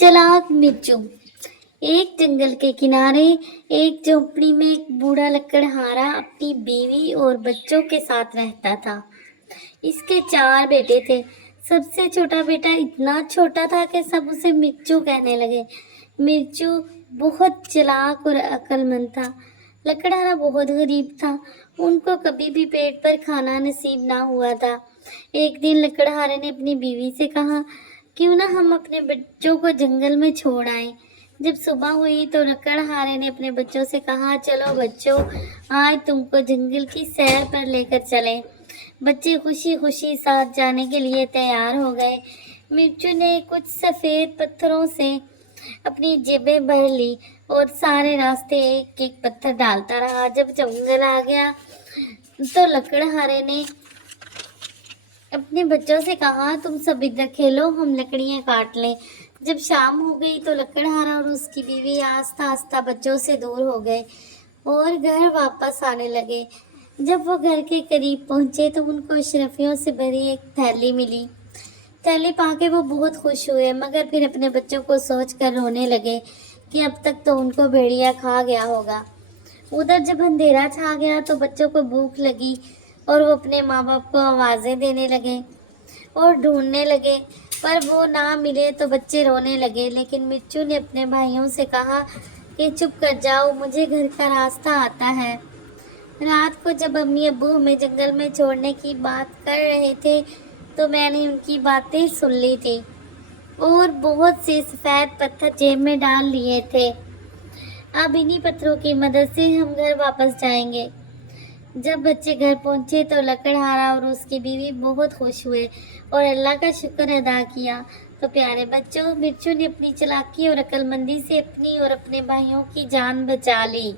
चालाक मिर्चू। एक जंगल के किनारे एक झोपड़ी में एक बूढ़ा लकड़हारा अपनी बीवी और बच्चों के साथ रहता था। इसके 4 बेटे थे। सबसे छोटा बेटा इतना छोटा था कि सब उसे मिर्चू कहने लगे। मिर्चू बहुत चालाक और अक्लमंद था। लकड़हारा बहुत गरीब था। उनको कभी भी पेट पर खाना नसीब ना हुआ था। एक दिन लकड़हारे ने अपनी बीवी से कहा, क्यों ना हम अपने बच्चों को जंगल में छोड़ आए। जब सुबह हुई तो लकड़हारे ने अपने बच्चों से कहा, चलो बच्चों, आज तुमको जंगल की सैर पर लेकर चले। बच्चे खुशी खुशी साथ जाने के लिए तैयार हो गए। मिर्चू ने कुछ सफ़ेद पत्थरों से अपनी जेबें भर ली और सारे रास्ते एक एक पत्थर डालता रहा। जब जंगल आ गया तो लकड़हारे ने अपने बच्चों से कहा, तुम सब इधर खेलो, हम लकड़ियाँ काट लें। जब शाम हो गई तो लकड़हारा और उसकी बीवी आस्ता आस्ता बच्चों से दूर हो गए और घर वापस आने लगे। जब वो घर के करीब पहुंचे तो उनको अशरफियों से भरी एक थैली मिली। थैली पाके वो बहुत खुश हुए, मगर फिर अपने बच्चों को सोचकर रोने लगे कि अब तक तो उनको भेड़िया खा गया होगा। उधर जब अंधेरा छा गया तो बच्चों को भूख लगी और वो अपने माँ बाप को आवाज़ें देने लगे और ढूंढने लगे, पर वो ना मिले तो बच्चे रोने लगे। लेकिन मिर्चू ने अपने भाइयों से कहा कि चुप कर जाओ, मुझे घर का रास्ता आता है। रात को जब अम्मी अब्बू हमें जंगल में छोड़ने की बात कर रहे थे तो मैंने उनकी बातें सुन ली थी और बहुत से सफ़ेद पत्थर जेब में डाल लिए थे। अब इन्हीं पत्थरों की मदद से हम घर वापस जाएंगे। जब बच्चे घर पहुंचे तो लकड़हारा और उसकी बीवी बहुत खुश हुए और अल्लाह का शुक्र अदा किया। तो प्यारे बच्चों, मिर्चू ने अपनी चालाकी और अक्लमंदी से अपनी और अपने भाइयों की जान बचा ली।